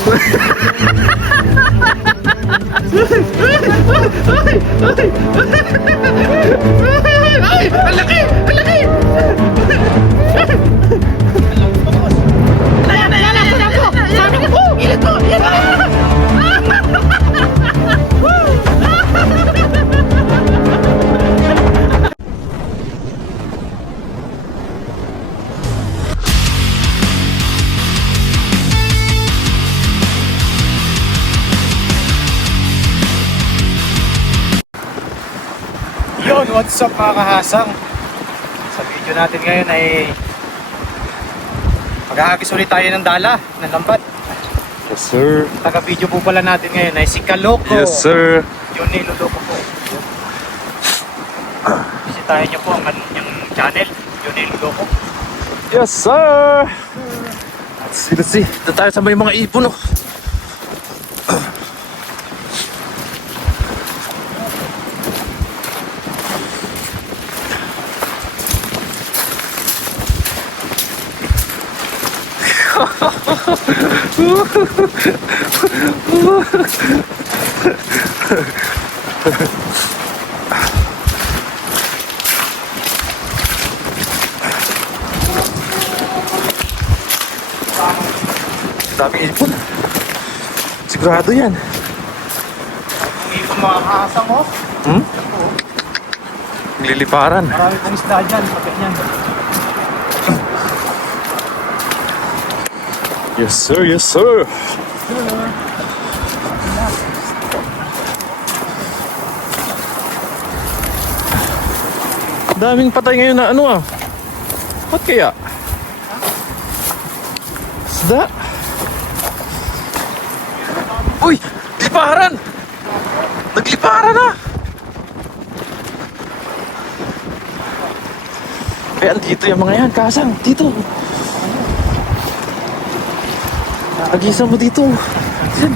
Ay! Ang laki! Ang laki! Ayan! Sabi ko! Ilit mo! Yun, what's up mga kahasang? Sa video natin ngayon ay maghahagis ulit tayo ng dala, ng lambat. Yes, sir. Taga-video po pala natin ngayon ay si Kaloko. Yes, sir. Yun, niloloko po. Bisitahin niyo po ang kanyang channel, yun, niloloko. Yes, sir. Let's see. Ito tayo sa may mga ipon, oh. Daming ipon. Sigurado yan. Ang ipon mga kahasang, oh. Liliparan. Marami pong isda dyan, pati yan. Yes, sir. Yes, sir. Daming patay ngayon na ano, ah. Ba't kaya? Isda. Uy! Liparan! Nagliparan na! Kaya dito yung mga yan, kasang. Dito. Agisan mo dito. Yan.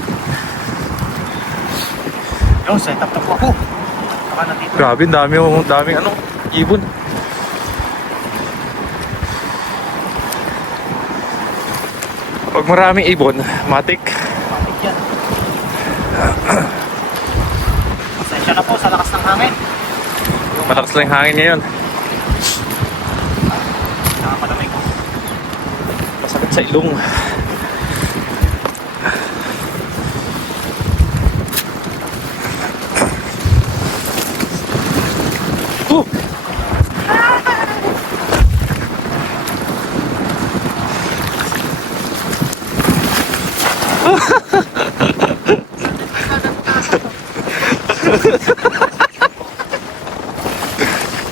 Yung setup na po ako. Saka na dito. Grabe, daming ano, ibon. Pag maraming ibon, matik. Matik yan. Pasensya na po sa lakas ng hangin. Malakas lang yung hangin ngayon. Nakakalamay ko. Masakit sa ilong. Oh!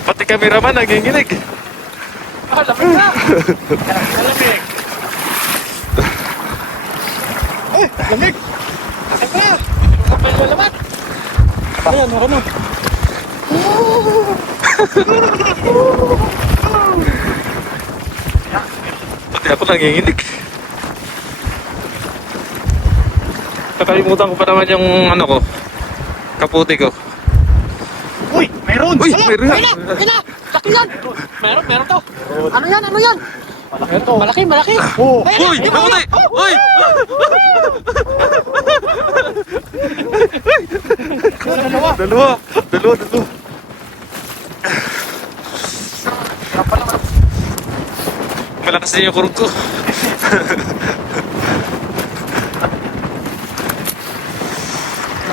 Pati kameraman naginginig. Lamig na! Lamig! Ay! Lamig! Bakit na? Kapal na laman! Ayan, ako mo. Pati ako nanginginig. Nakalimutan ko pa naman yung ano ko, kaputi ko. Uy! Meron! Uy! Meron na! Ina! Laki yan! Meron to! Ano yan? Malaki to! Malaki! Oh! Uy! Kaputi! Uy! Dalawa! Malakas din yung kurog ko.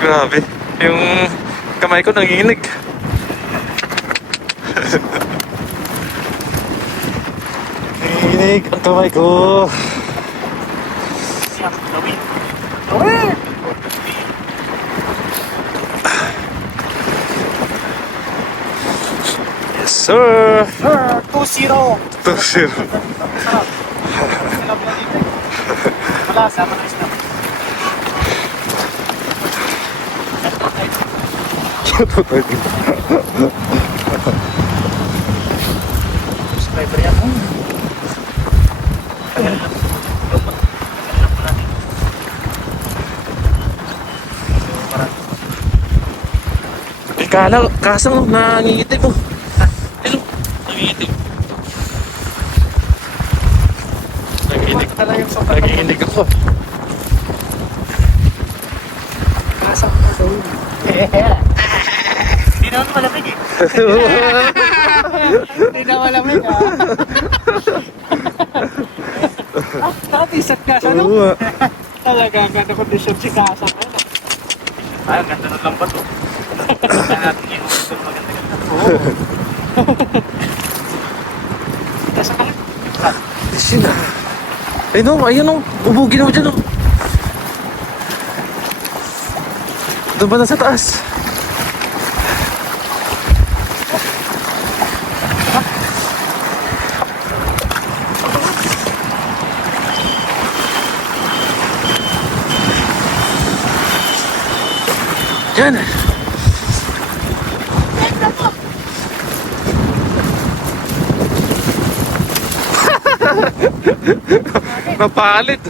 Grabe. Yung kamay ko nanginginig. Nanginginig ang kamay ko. Siyang gawin! Gawin! Yes, sir. 2-0! 2-0. Sarap! Wala, sama na isda. Subscriber yan. Tagal lang. Kasang nangingitim mo. Hello, nangingitim. Nanginginig ako. Hindi naman malamig eh. Hindi na malamig ah. Nakatisat ka sa Oo no? nga. Talaga, ang ganda kondisyon si Kasa. Ay, ang ganda ng lambat oh. Kaya natin yung maganda-ganda. Oo. Kasa ka lang. Isin na. Ay no, ayun o. Ubugin mo dyan o. Doon ba na sa taas? Yan. Napalit.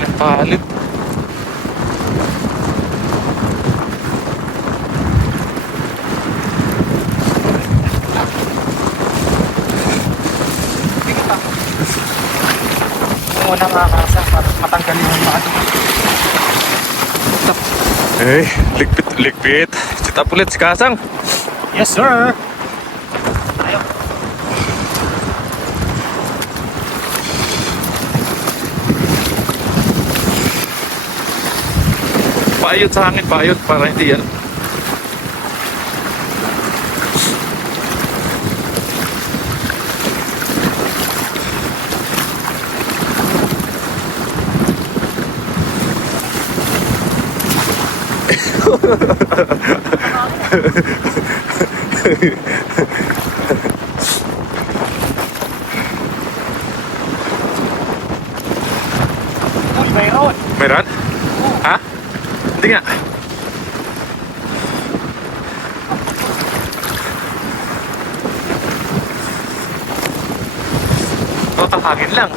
Napalit. Muna mga Kasa para matanggalin yung mga Eh, ligpit, ligpit. Sita ulit si Kasang. Yes sir! Tayo. Paayot sa hangin, paayot para hindi yan. Uy, mayroon. Meron? Ha? Hindi nga. Total hangin lang.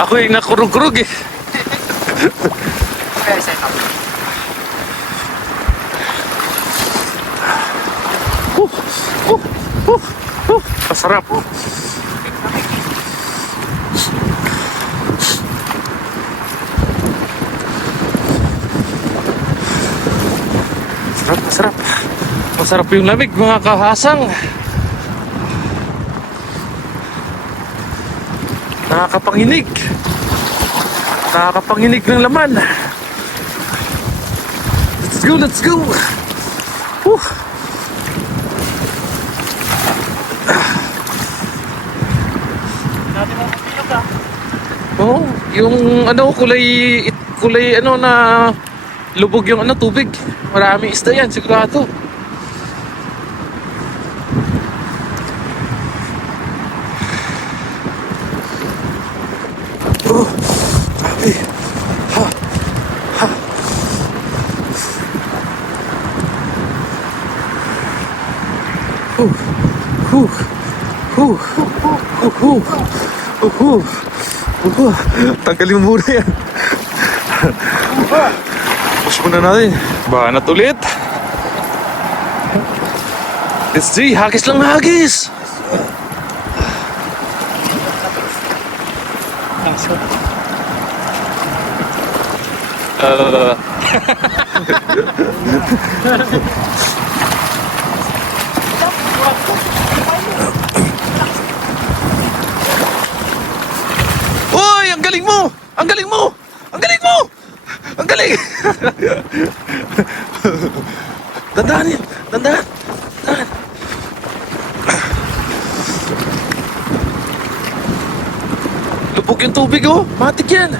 Ako yung nakurug-kurug eh. Okay, set up. Masarap. Masarap, masarap. Masarap yung lamig mga kahasang. Nakakapanginig. Nakakapanginig ng laman. Let's go, let's go. Whew. Natin ang kapilog ah. Oh, yung ano kulay ano na lubog yung ano tubig. Maraming isda yan sigurado. Oh, grabe. Ha. Ha. Huh. Huh. Huh. Huh. Huh. Huh. Tanggalin mo muna yan. Push muna natin. Banat ulit. Let's see. Hagis lang hagis. Thanks ko. Uy! Ang galing mo! Ang galing mo! Ang galing mo! Ang galing! Dandahan yan! Dandahan! Dandahan! Lubog yung tubig oh! Matik yan!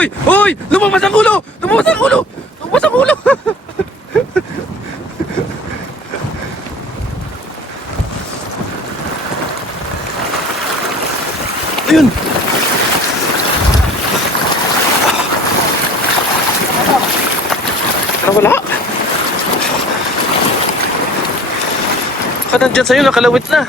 Uy! Uy! Lumabas ang ulo! Lumabas ang ulo! Lumabas ang ulo! Ayun! Nawala! Baka nandyan sa'yo, nakalawit na.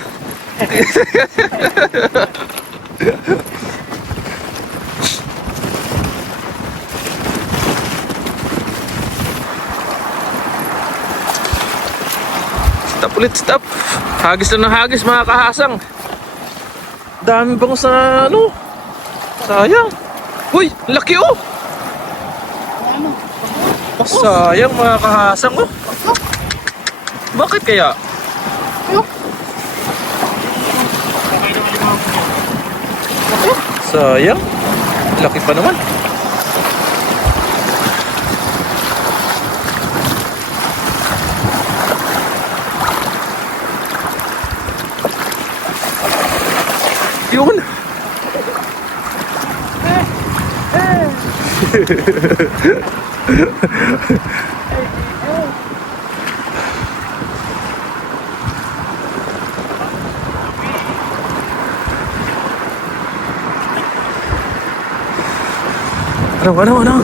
Stop ulit, stop. Hagis na ng hagis, mga kahasang. Dami bang sa ano? Sayang. Uy, laki oh. Sayang mga kahasang oh. Bakit kaya? Sayang. Laki pa naman. Yun. Ano?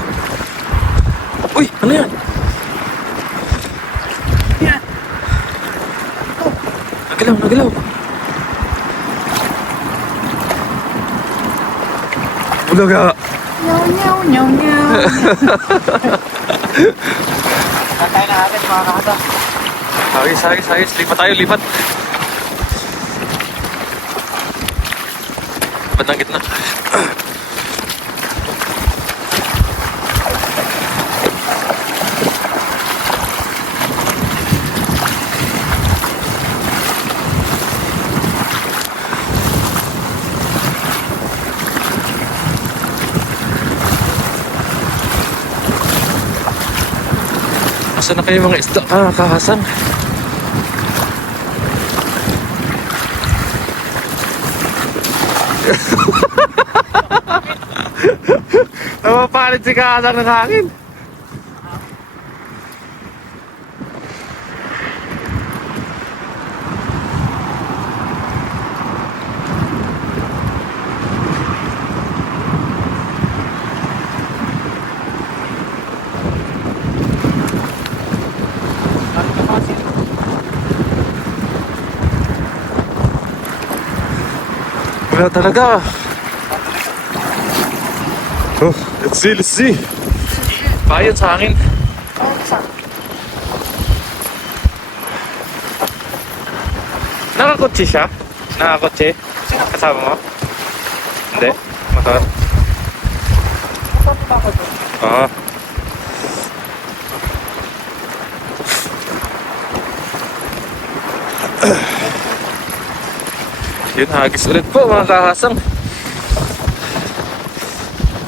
Uy, ano yan? Yan. Nagalaw. Bulaga. Nyaw. Tatay na natin mga kasa. Hagis. Lipat tayo. Lipat ng gitna. Saan na kayo mga isda kahasang? Napapalit si kahasang ng hangin. Wala talaga. Oh, let's see. Bayan sa hangin. Nakakotse siya? Nakakotse? Kasama mo? Hindi? Motor? Oo. Yun, hagis ulit po mga kahasang.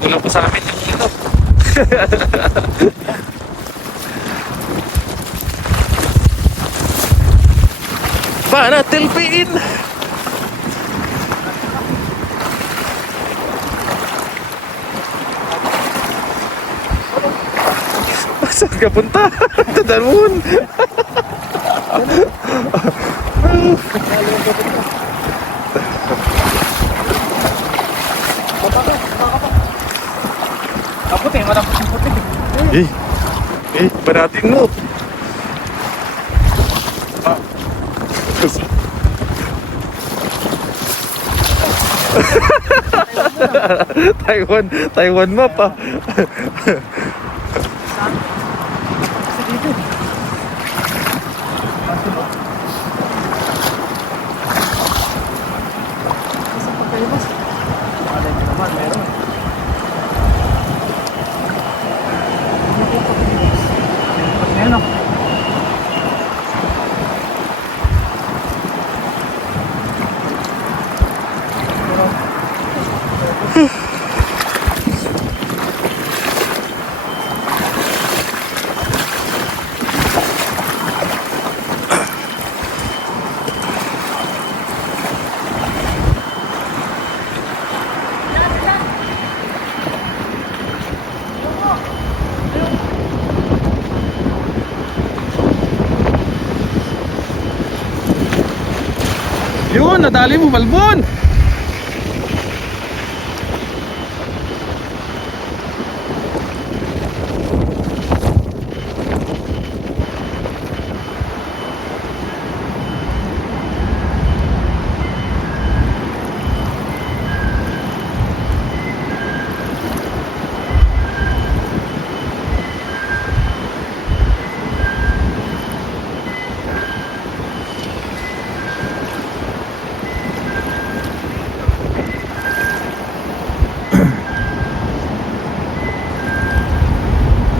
Kulang pa sa amin yung ito. Panatilpiin! Saan ka punta? Tadalun! Matapos yung puti. Baratin mo. Taiwan map ah. Yun, nadali mo, Balbon.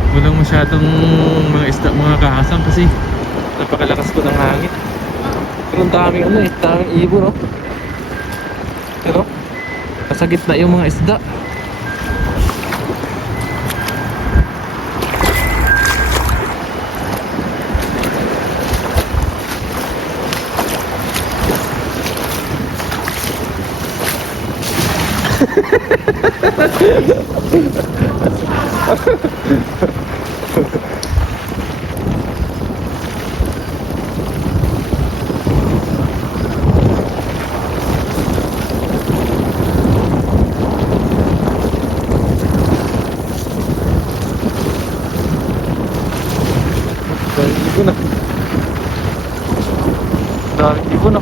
Walang masyadong mga isda, mga kahasang kasi napakalakas ko ng hangin. Pero ang daming ano eh, daming ibon no. Pero nasa gitna yung mga isda. Daming ibon na. Daming ibon na.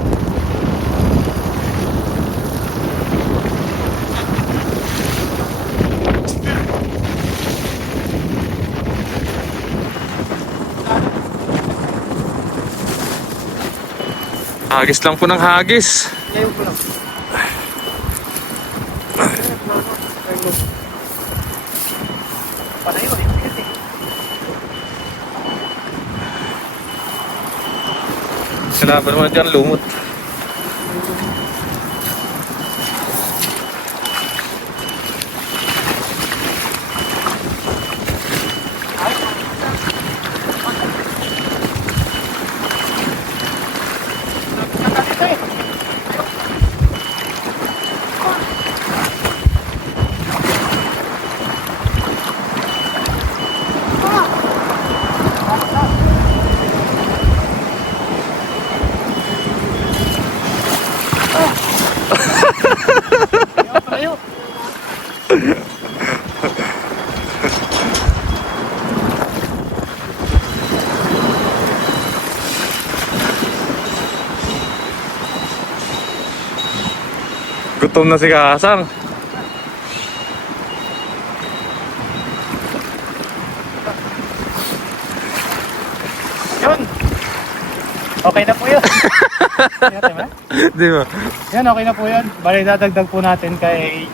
Hagis lang po ng hagis. Ngayon ko lang. Panay mo, hindi eh. Kalaban naman dyan, lumot. Tayo. Gutom na si Kasang. Yun. Okay na po yun. Di ba? Yan, okay na po yan. Bali, dadagdag po natin kay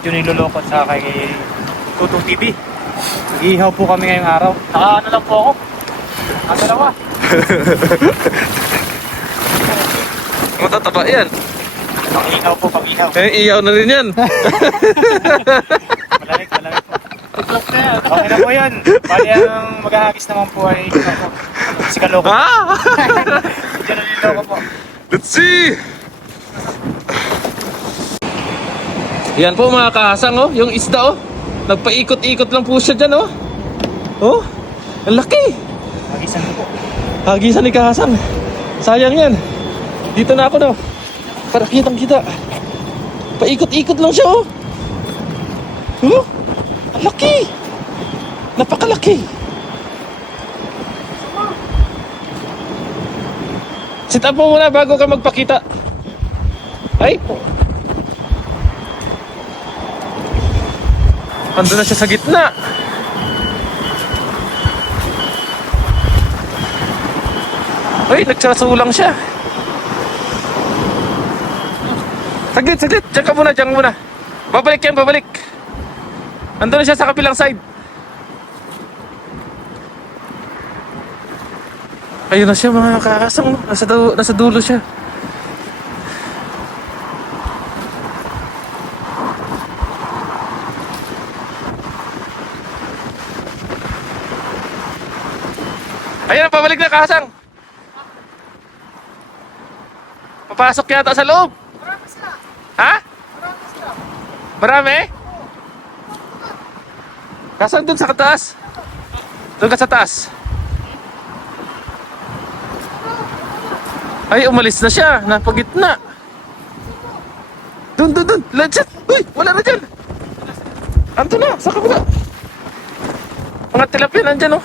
Johnny Lolokot sa kay Tutong TV. Ihaw po kami ngayong araw. Saka ano lang po ako. Ang dalawa. Matataba yan. Pang-ihaw po, pang-ihaw. Eh, iyaw na rin yan. Malamig po. Tutok na yan. Okay na po yun. Bali, ang maghahagis naman po ay si Kaloko. Ah! Johnny Lolokot po. Let's see! Yan po mga kahasang oh, yung isda oh. Nagpaikot-ikot lang po siya dyan oh. Oh, ang laki. Hagisan ko po. Hagisan ni kahasang. Sayang yan. Dito na ako no. Para kitang kita. Paikot-ikot lang siya oh. Oh, ang laki. Napakalaki. Sit up mo muna bago ka magpakita. Ay. Andun na siya sa gitna. Ay, nagsasulang siya. Saglit. Diyan ka muna. Babalik yan, babalik. Andun na siya sa kabilang side. Ayun na siya mga kakasang. Nasa dulo siya. Ayan, pabalik na kakasang. Papasok yata sa loob. Marami sila. Ha? Marami sila. Marami? Kasang dun sa taas? Doon ka sa taas. Ay, umalis na siya. Napagitna. Dun. Legit. Uy, wala na dyan. Anto na, sa kabila. Mga tilapia nandyan, oh.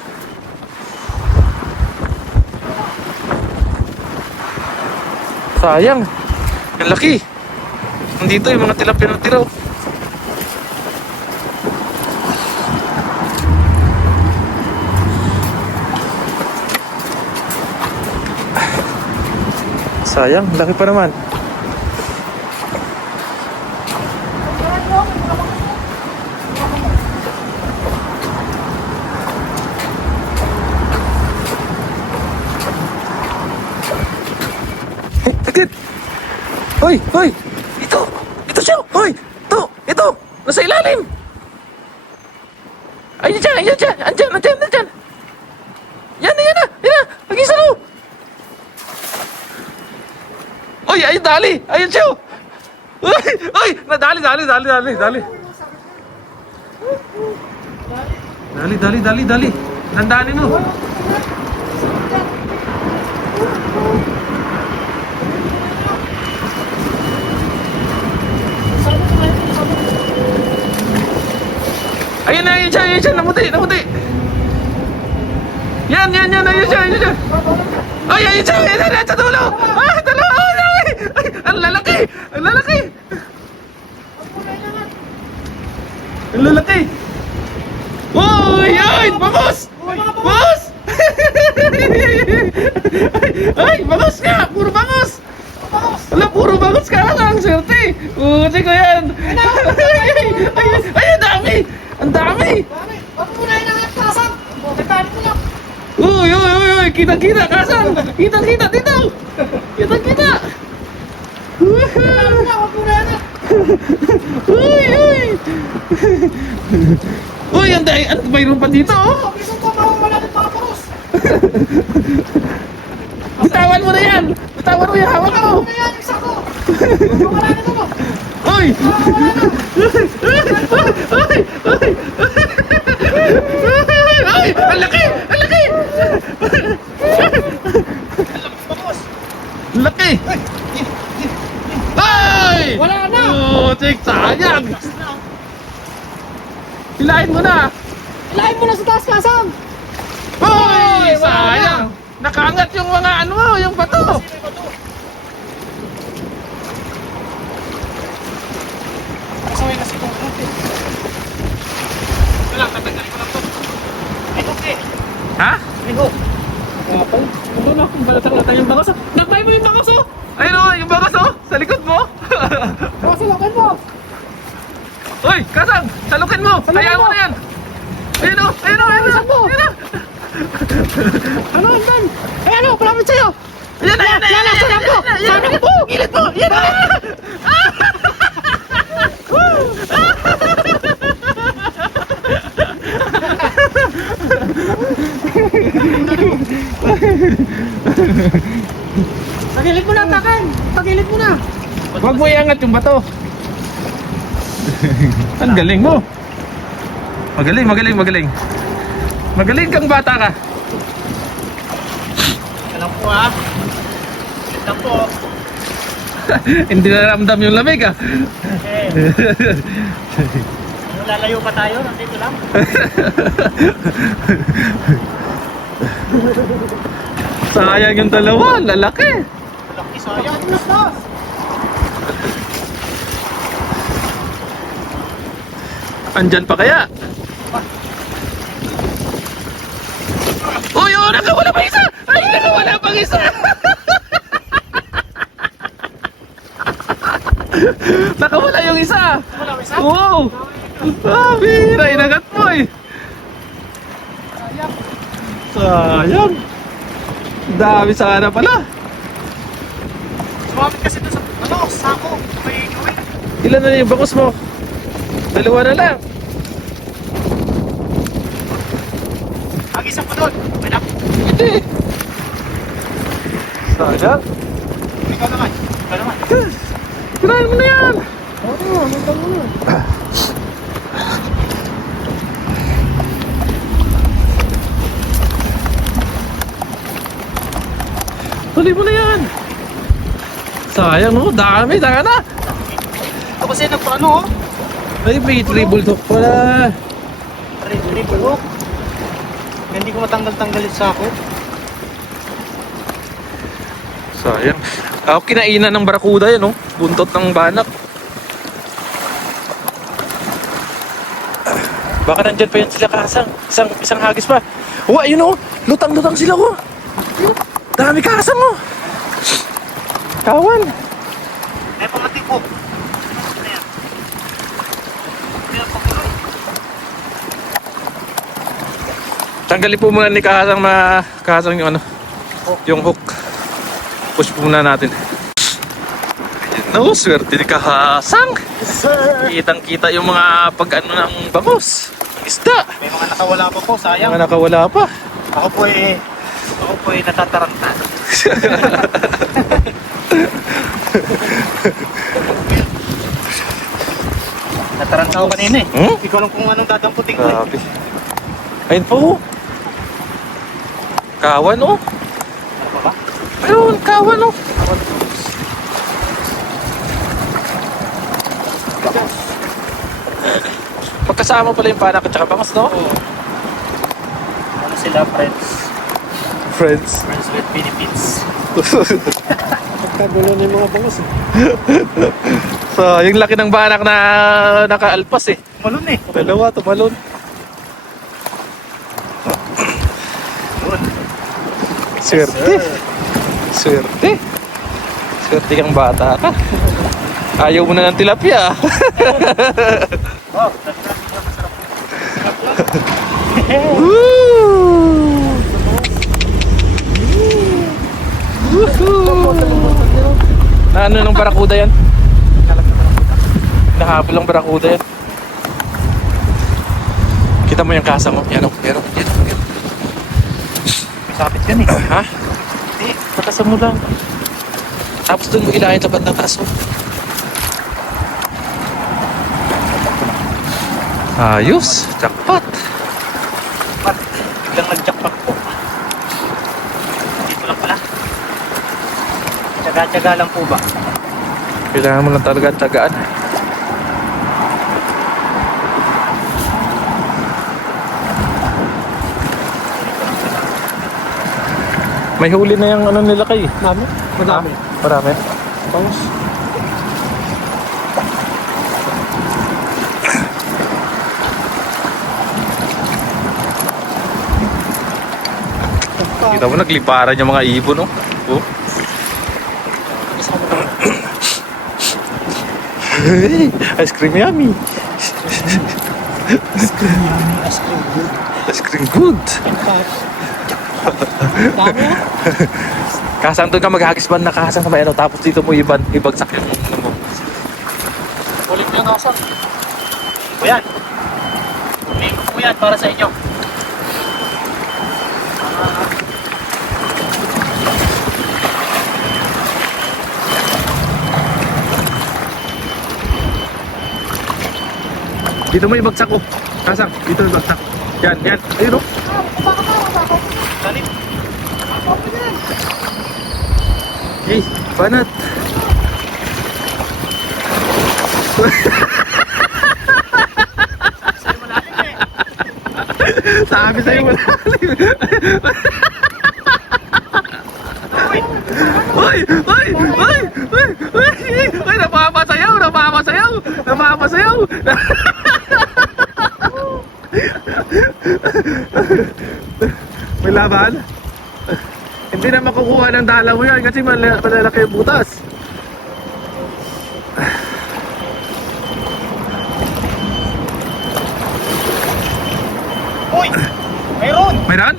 Sayang. Ang laki. Nandito yung mga tilapia na tira, oh. Sayang, laki pa naman. Hey, agad! Hoy! Ito siya! Hoy! Ito! Nasa ilalim! Ayun siya! Andyan! Yan na! Mag-isa mo! Uy, ayun dali! Ayun siya! Uy! Nadali! Dali! Nandanin mo! Ayun siya! Namuti! Yan! Ayun siya! Ay, ayun siya! Sa dulo! Dulo! Ay! Ang lalaki! Uy! Bangos! Ay! Bangos nga! Puro bangos! Wala, puro bangos ka lang! Swerte! Uti ko yan! Ay, ang dami! Huwag mo na yung nangatasan. Tandaan mo lang. Uy! Kita! Kasan! Kita dito! Kita! Tandaan mo lang. Huwag mo na yan. Uy! Mayroon pa dito, oh! Bisan ko mawawala ng mga paros. Bitawan mo na yan! Hawak mo! Ano na yan? Isa ko. Mawawala na ito. Uy! Ay! Ang laki! Laki! Ay! Wala na. Putik, sayang! Hilahin mo na! Ilahin mo na sa taas, Kasang. Uy! Wala na. Sayang! Nakaangat yung mga yung bato! Kasaway na si Kung Kung. Wala, tatagalin ko lang to. Ay, okay. Ha? Ay, go. Ito na, kung balatang yung bangos. Nakbay mo yung bangos, oh! Ayun o, yung bagas oh! Sa likod mo! Kasalakan mo. Uy! Kasang! Salukin mo! Hayaan mo na yan! Ayun o! Bilisan mo. Ano, Andan? Eh, ano? Palapit sa'yo. Yan na! Sarap ko. Sarap ko. Gilid mo! Yan na! Pagilid mo na, Takan. Pagilid mo na. Huwag mo iangat yung bato! Ang galing mo! Magaling! Magaling kang bata ka! Alam po, ha? Ito po. Hindi naramdam yung lamig ah! Lalayo pa tayo, nandito lang. Sayang yung dalawa, lalaki! Laki, sayang. Pagilid mo na, taas. Andyan pa kaya? Uy! Nakawala pa isa! Ay! Nakawala pang isa! Nakawala yung isa! Wala ko isa? Wow! Bihira! Inagat mo eh! Sayang! Dami sana pala! Sumabit kasi doon sa, sako. May gawin. Ilan na yung bangus mo? Dalawa na lang! Ang isa pa doon. Wala. Hindi! Sayang! Ikaw naman. Tirahin mo na yan! Oo, magdang mo. Tuloy mo na yan! Sayang no, dami, tanga na. Ito kasi nagpaano oh. Ay, may triple hook pala. Triple hook. Hindi ko matanggal-tanggalit sa ako. Sayang. Ako kinainan ng barakuda yan, no? Buntot ng banak. Baka nandyan pa yun sila kasang. Isang hagis pa. Oh, ayun oh. Lutang-lutang sila oh. Dami kasang oh. Kawan. Eh, pamati ko. Ayan. Ayan, pakulo. Tanggalin po muna ni kasang kasang yung ano. Yung hook. Push po muna natin. No, swerte ni Kahasang. Yes, sir. Kitang-kita yung mga pag-ano ng bangos. Isda. May mga nakawala pa po, sayang. Mga nakawala pa. Ako po ay natataranta. Nataranta ako kanina eh. Hmm? Hindi ko alam kung anong dadamputin ko eh. Grabe. Ayun po. Kawan oh. Ano pa ba? Ayun, kawan oh. Magkasama pala yung panak at saka bangos, no? Oo. Ano sila, friends? Friends. Friends with Philippines. Pagkagulo na yung mga bangos eh. So, yung laki ng banak na nakaalpas eh. Malun eh. Dalawa, tumalon. Yun. Swerte. Swerte. Swerte kang bata ka. Ayaw mo na ng tilapia. Oh, masarap. Woo! Woohoo! Na ano ng barakuda yan? Nahabol ng barakuda yan. Kita mo yung kasang mo. Yan o, yan o, yan o, yan o. May sabit yan eh. Ha? Hindi. Patasan mo lang. Tapos doon mo ilahin sa bandang taas mo. Ayos, jackpot. Pat, biglang nag-jackpot po. Dito lang pala. Tsaga-tsaga lang po ba? Kailangan mo lang talaga tagaan. May huli na yung ano nila kay. Marami? Madami. Marami. Bangos. Kita mo nagliparan yung mga ibon, no? Oh. Ice cream yummy. Ice cream yummy, ice cream good. Ice cream good. Dami ah. Kasang doon ka maghagis ban na kasang sa may ano, tapos dito mo ibagsak yung ano mo. Ulit yung kasak. O yan. Ulihin ko po yan para sa inyo. Dito mo ibagsak ko. Kasang, dito ibagsak. Yan, yan. Ayun oh. Galit. Hey, banat. Sabi sa'yo malalim. Hoy! Hoy! Hoy! Hoy! Hoy! Napapasayaw! Napapasayaw! Napapasayaw! May laban? Hindi na makukuha ng dala mo yan kasi malalaki yung butas. Uy! Mayroon! Mayroon?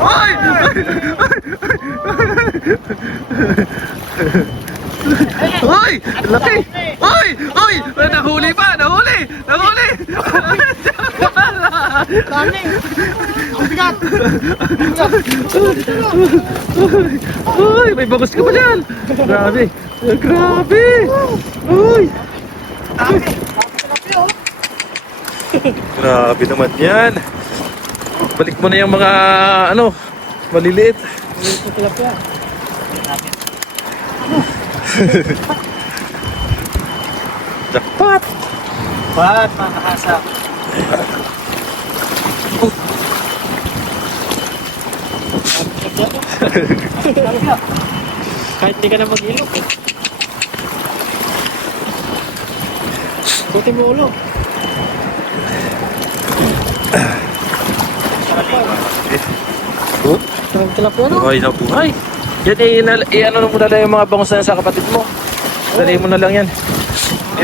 Hoy! Hoy! Laki! Hoy! Hoy! Nahuli pa! Nahuli! Nahuli! Dami! Ang bigat! Hoy! May bagos ka pa dyan! Grabe! Grabe! Hoy! Dami! Dami oh! Grabe naman yan! Balik mo na yung mga ano, maliliit. Ulit na tilapia. natin. Jackpot! Ba't mga kahasa? Kahit di ka na mag-ilog. Puti mo ulo. Oh, Sarang tilapia no? buhay na buhay. Yan, ano mo na lang yung mga bangus na yan sa kapatid mo. Dali mo na lang yan.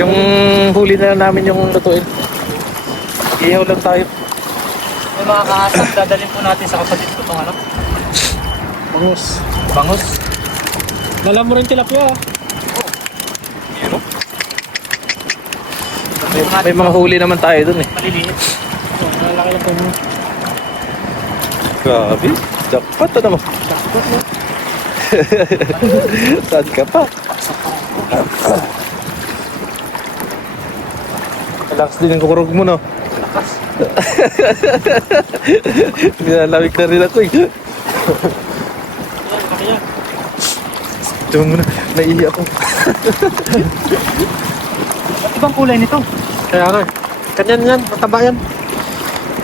Yung huli na lang namin yung lutuin. Ihaw lang tayo. May mga kahasang dadalhin po natin sa kapatid ko itong ano? Bangus. Bangus. Dala mo rin tilapia. Yun, oh. May mga huli naman tayo dun eh. Maliliit. Malalaki lang po mo. Grabe. Jackpot na naman. Takot no? Saan ka pa? Relax din ang kukurog mo, no? Lakas. Nilalamig na rin ako eh. Yan, kaya. Diyan mo na, naihi ako. Ba't ibang kulay nito? Kaya nga, kanyan yan, mataba yan.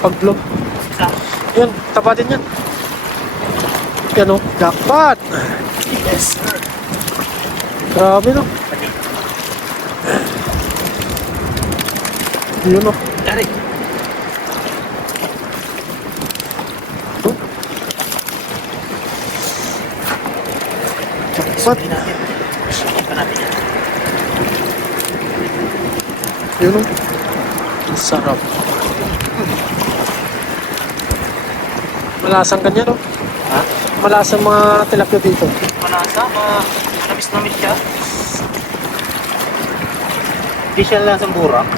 Pag-vlog. Isa. Yan, taba din yan. Yan o, jackpot! Yes, sir. Grabe no. Yun o. Dari. Jackpot. Sabi natin. Sabi natin yan. Yun o. Sarap. Malasang ganyan o. Ha? Malasang mga tilapia dito. Malasa, namis-namis siya. Hindi siya lasang burak.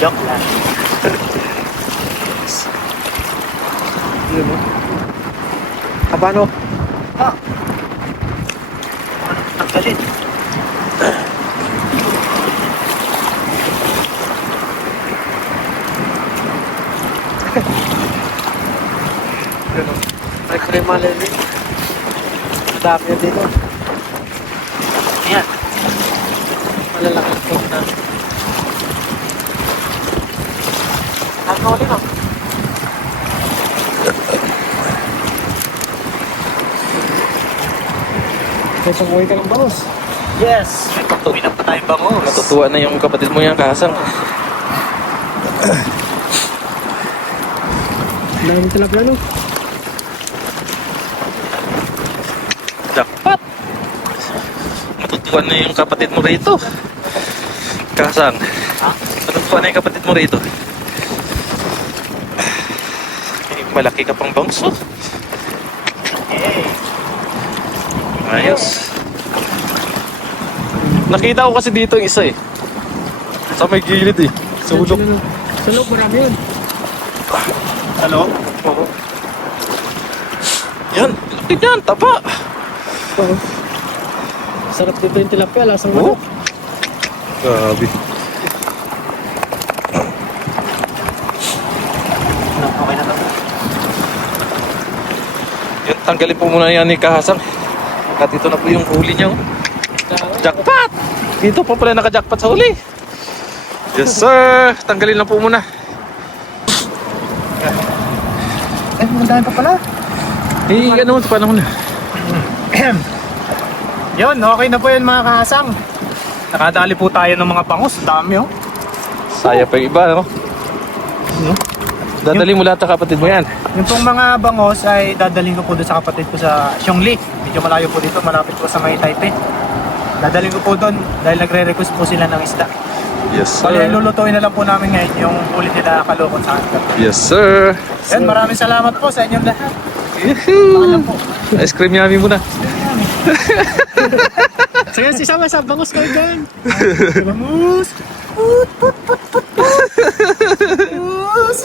Joke lang. Yun o. Kabano? Ah! Ano? Nagkalit. Yun o. May krema lili. Dami yan dito. Ayan. Malalaki po na. Ano ulit o? Kaya umuwi ka ng bangus. Yes! May na pa tayong bangus. Natutuwa na yung kapatid mo yan, Kasang. Dahil tilapia no? Jackpot! Natutuwa na yung kapatid mo rito. Kasang. Ha? Natutuwa na yung kapatid mo rito. May malaki ka pang bangus, oh. Hey! Ayos. Nakita ko kasi dito yung isa eh. Sa may gilid eh. Sa ulok. Sa loob marami yun. Ano? Oo. Yan. Laki yan. Taba. Oo. Sarap dito yung tilapia, lasang Oo. manok. Grabe. Okay na to. Yan, tanggalin po muna yan ni Kahasang. At ito na po yung huli niya. Oh. Jackpot! Dito pa pala naka-jackpot sa huli. Yes sir! Tanggalin lang po muna. Eh, magandaan pa pala. Eh, ano mo, panahon na. Yun, okay na po yun mga kahasang. Nakadali po tayo ng mga bangus. Dami oh. Saya pa yung iba, no? Dadali mo lahat sa kapatid mo yan. Yung pong mga bangos ay dadaling ko po doon sa kapatid ko sa Xiongli. Medyo malayo po dito, malapit po sa may Taipei. Dadaling ko po doon dahil nagre-request po sila ng isda. Yes Kaya sir. lulutuin na lang po namin ngayon yung ulit nila kalukon sa akin. Yes sir. Yan, maraming salamat po sa inyong lahat. Yuhuu! Ice cream yummy muna. Sige, sisama sa bangus kayo dyan. Bangus! Put, put, put, put, put. Bangus!